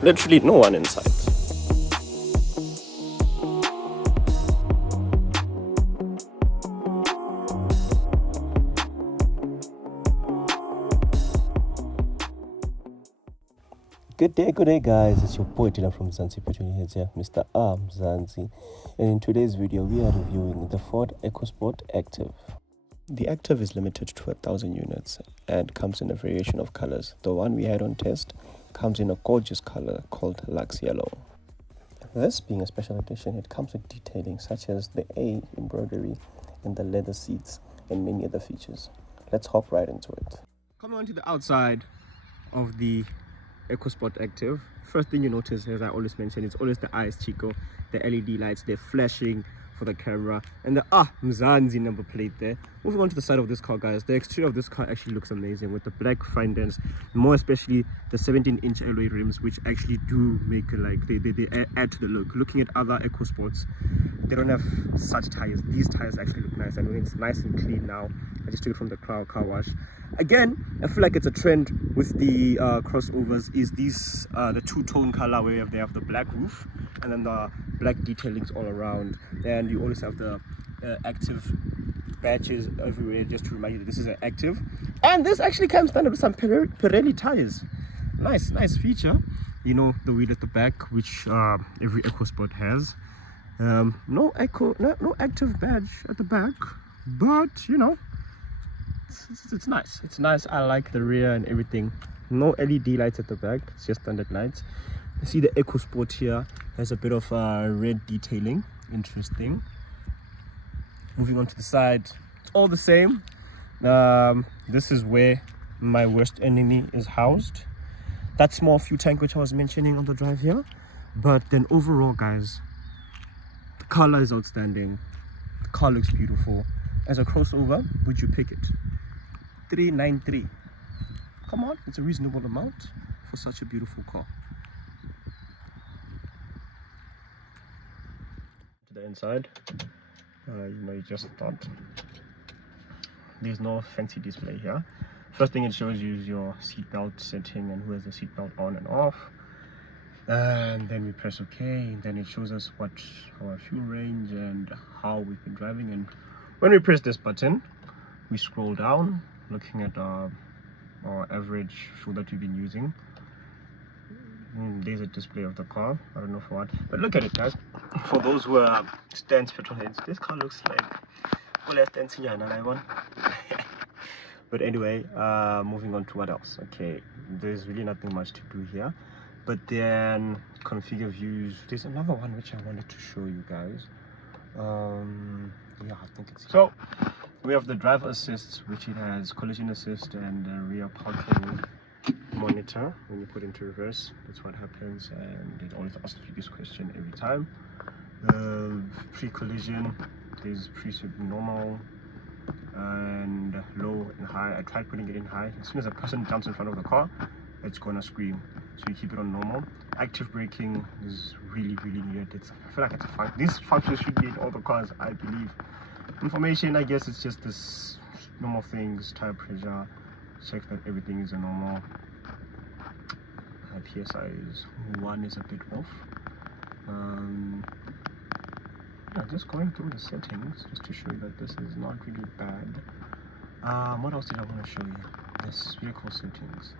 Literally no one in sight. Good day guys, it's your boy Tina from Mzansi Petrol Headz here, Mr. Mzansi, and in today's video we are reviewing the Ford Ecosport Active. The Active is limited to 1,000 units and comes in a variation of colors. The one we had on test comes in a gorgeous color called Lux Yellow. This being a special edition, it comes with detailing such as the A embroidery and the leather seats and many other features. Let's hop right into it. Coming on to the outside of the Ecosport Active, first thing you notice, as I always mention, it's always the eyes chico, the LED lights, they're flashing for the camera, and the Mzansi number plate there. Moving on to the side of this car, guys, the exterior of this car actually looks amazing with the black fenders, more especially the 17-inch alloy rims, which actually do make like they add to the look. Looking at other Ecosports, they don't have such tires. These tires actually look nice, and when it's nice and clean now, I just took it from the car wash. Again, I feel like it's a trend with the crossovers, is these the two-tone color where they have the black roof and then the black detailings all around, and you always have the Active badges everywhere just to remind you that this is an Active. And this actually comes standard with some Pirelli tires. Nice feature. You know, the wheel at the back, which every Ecosport has. No Active badge at the back, but you know, it's nice. I like the rear and everything. No LED lights at the back, it's just standard lights. You see the Ecosport here has a bit of red detailing, interesting. Moving on to the side, it's all the same. This is where my worst enemy is housed, that small fuel tank which I was mentioning on the drive here. But then overall, guys, the color is outstanding, the car looks beautiful. As a crossover, would you pick it? 393. Come on, it's a reasonable amount for such a beautiful car. To the inside, you just start. There's no fancy display here. First thing it shows you is your seatbelt setting and who has the seatbelt on and off. And then we press OK, and then it shows us what our fuel range and how we've been driving. And when we press this button, we scroll down, looking at our average fuel that we've been using. There's a display of the car, I don't know for what, but look at it, guys. For those who are stands petrol heads, this car looks like but anyway, moving on to what else. Okay, there's really nothing much to do here, but then configure views. There's another one which I wanted to show you guys. Yeah, I think it's here. So we have the driver assist, which it has collision assist and rear parking monitor. When you put into reverse, that's what happens, and it always asks you this question every time. Pre-collision, there's normal and low and high. I tried putting it in high. As soon as a person jumps in front of the car, it's gonna scream, so you keep it on normal. Active braking is really needed. I feel like it's a these functions should be in all the cars, I believe. Information, I guess it's just this normal things, tire pressure, check that everything is a normal. PSI is 1 is a bit off. Yeah, just going through the settings just to show you that this is not really bad. What else did I want to show you? This vehicle settings,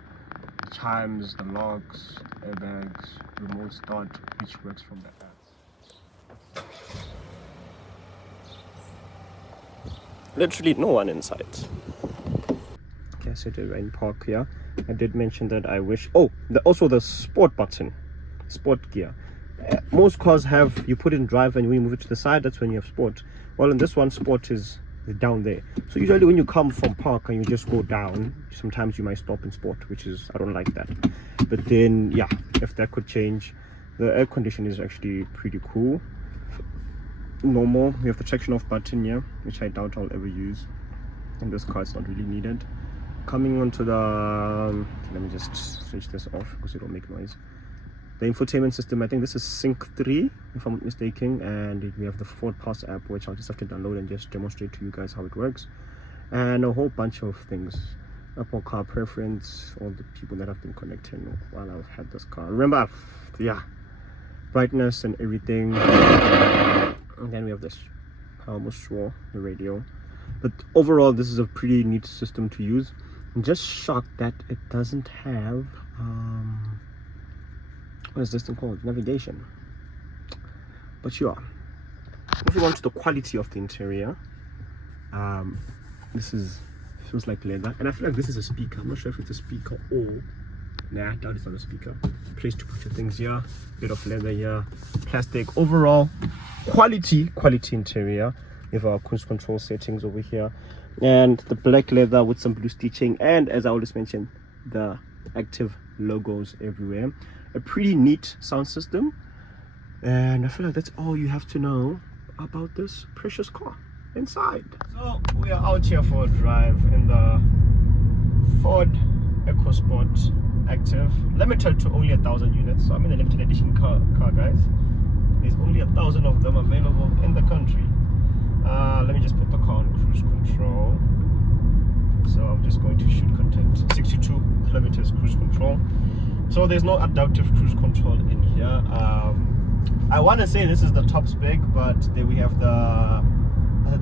the chimes, the locks, airbags, remote start, which works from the apps. Literally no one in sight. Okay, so we're in park here. I did mention that I wish. Also the sport button, sport gear. Most cars have, you put it in drive, and when you move it to the side, that's when you have sport. Well, in this one, sport is down there. So usually when you come from park and you just go down, sometimes you might stop in sport, which is, I don't like that. But then yeah, if that could change. The air condition is actually pretty cool. Normal, we have the traction off button here, which I doubt I'll ever use. In this car, it's not really needed. Coming onto the, let me just switch this off because it will make noise. The infotainment system, I think this is Sync 3 if I'm not mistaken, and we have the Ford Pass app, which I'll just have to download and just demonstrate to you guys how it works, and a whole bunch of things. Apple Car Preference, all the people that have been connecting while I've had this car. Remember, yeah, brightness and everything. And then we have this almost the radio. But overall, this is a pretty neat system to use. I'm just shocked that it doesn't have what is this thing called? Navigation. But yeah, moving on to the quality of the interior. This feels like leather, and I feel like this is a speaker. I'm not sure if it's a speaker or nah, I doubt it's not a speaker. Place to put your things here, bit of leather here, plastic. Overall, quality interior. We have our cruise control settings over here, and the black leather with some blue stitching, and as I always mentioned, the Active logos everywhere. A pretty neat sound system, and I feel like that's all you have to know about this precious car inside. So we are out here for a drive in the Ford Ecosport Active, limited to only 1,000 units. So I'm in a limited edition car guys. There's only 1,000 of them available in the country. Let me just put the car on cruise control. So I'm just going to shoot content. 62 kilometers cruise control. So there's no adaptive cruise control in here. I want to say this is the top spec, but then we have the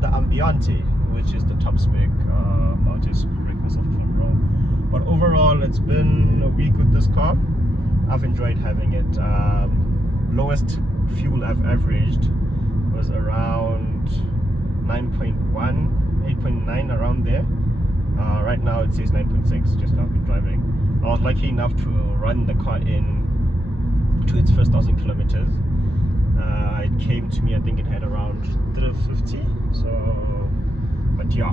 Ambiente, which is the top spec. I'll just correct myself if I'm wrong. But overall, it's been a week with this car. I've enjoyed having it. Lowest fuel I've averaged was around 9.1, 8.9, around there. Right now it says 9.6, just I've been driving. I was lucky enough to run the car in to its first 1,000 kilometers. It came to me, I think it had around 350. So, but yeah.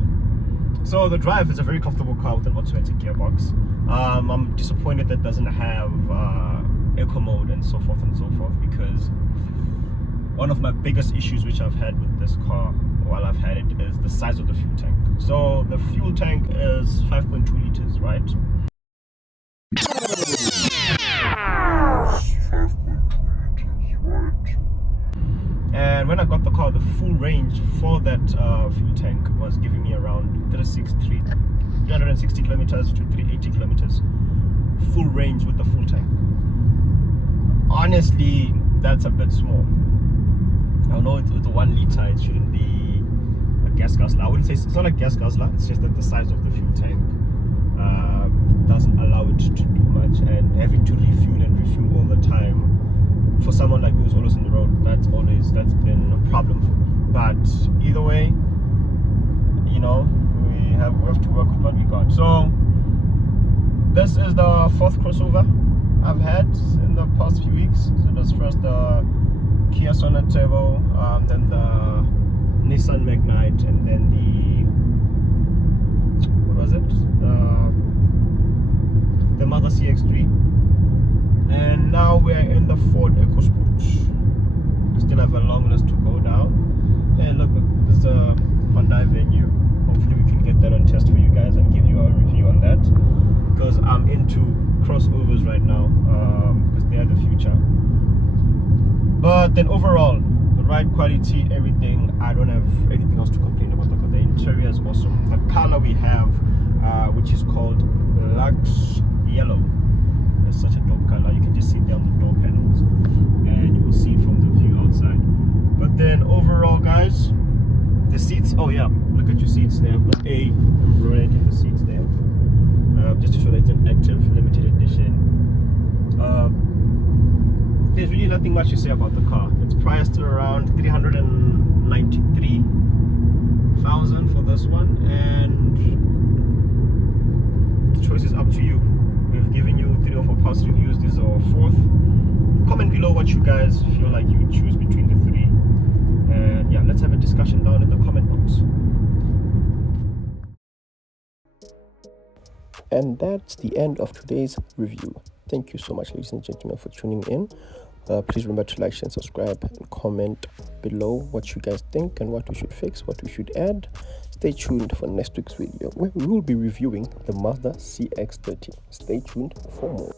So the drive is a very comfortable car with an automatic gearbox. I'm disappointed that it doesn't have eco mode and so forth, because one of my biggest issues which I've had with this car while I've had it is the size of the fuel tank. So the fuel tank is 5.2 liters, right? And when I got the car, the full range for that fuel tank was giving me around 360 kilometers to 380 kilometers. Full range with the full tank. Honestly, that's a bit small. I know it's a 1 liter, it shouldn't be a gas guzzler. I wouldn't say it's not a gas guzzler, it's just that the size of the fuel tank doesn't allow it to do much, and having to refuel and refuel all the time for someone like me who's always on the road, that's been a problem for me. But either way, you know, we have to work with what we got. So this is the 4th crossover I've had in the past few weeks. So it was first the Kia Sonet Turbo, then the Nissan Magnite, and then the Mazda CX-3, and now we're in the Ford Ecosport. We still have a long list to go down. Hey, look, this is a Hyundai Venue. Hopefully we can get that on test for you guys and give you a review on that, because I'm into crossovers right now, because they are the future. But then overall, the ride quality, everything, I don't have anything else to complain about. The interior is awesome. The color we have, which is called Lux Yellow, is such a dope color. You can just see it there on the door panels, and you will see it from the view outside. But then overall, guys, the seats, oh yeah, look at your seats. They have the A embroidered in the seats there, just to show that it's an Active limited edition. There's really nothing much to say about the car. It's priced at around 393,000 for this one, and the choice is up to you. We've given you 3 of our past reviews. This is our 4th. Comment below what you guys feel like you would choose between the 3, and yeah, let's have a discussion down in the comment box. And that's the end of today's review. Thank you so much, ladies and gentlemen, for tuning in. Please remember to like, share, and subscribe, and comment below what you guys think and what we should fix, what we should add. Stay tuned for next week's video, where we will be reviewing the Mazda CX-30. Stay tuned for more.